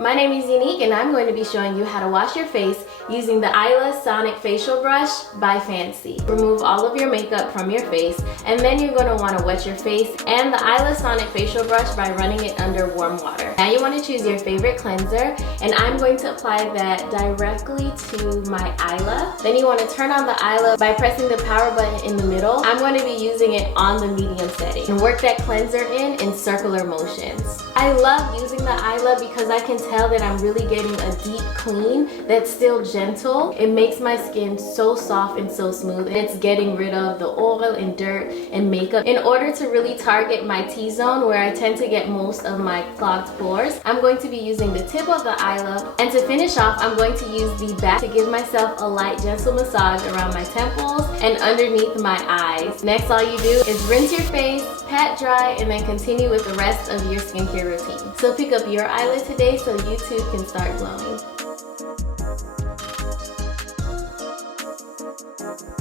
My name is Unique and I'm going to be showing you how to wash your face using the Isla Sonic Facial Brush by Fancii. Remove all of your makeup from your face and then you're going to want to wet your face and the Isla Sonic Facial Brush by running it under warm water. Now you want to choose your favorite cleanser and I'm going to apply that directly to my Isla. Then you want to turn on the Isla by pressing the power button in the middle. I'm going to be using it on the medium setting and work that cleanser in circular motions. I love using the Isla because I can tell that I'm really getting a deep clean that's still gentle. It makes my skin so soft and so smooth. It's getting rid of the oil and dirt and makeup. In order to really target my T-zone where I tend to get most of my clogged pores, I'm going to be using the tip of the Isla. And to finish off, I'm going to use the back to give myself a light, gentle massage around my temples and underneath my eyes. Next, all you do is rinse your face, pat dry, and then continue with the rest of your skincare routine. So pick up your Isla today so you too can start glowing.